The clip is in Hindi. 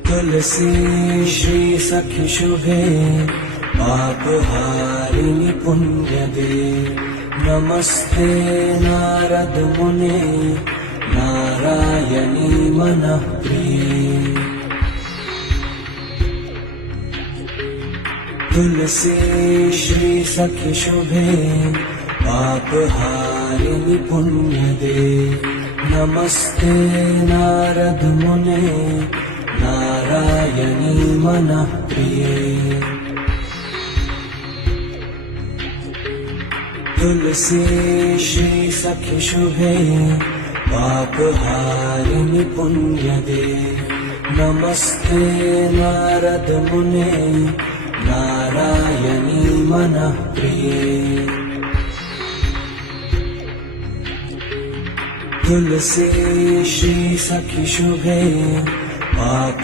तुलसी श्री सखी शुभे पाप हारिणि पुण्य दे। नमस्ते नारद मुने नारायणी मनः प्रिये। तुलसी श्री सखी शुभे पाप हारिणि पुण्य दे। नमस्ते नारद मुने नारायणी मनः प्रिये। तुलसी श्री सखी शुभे पाप हारिणि पुण्य दे। नमस्ते नारद मुने नारायणी मनः प्रिये। तुलसी श्री सखी शुभे पाप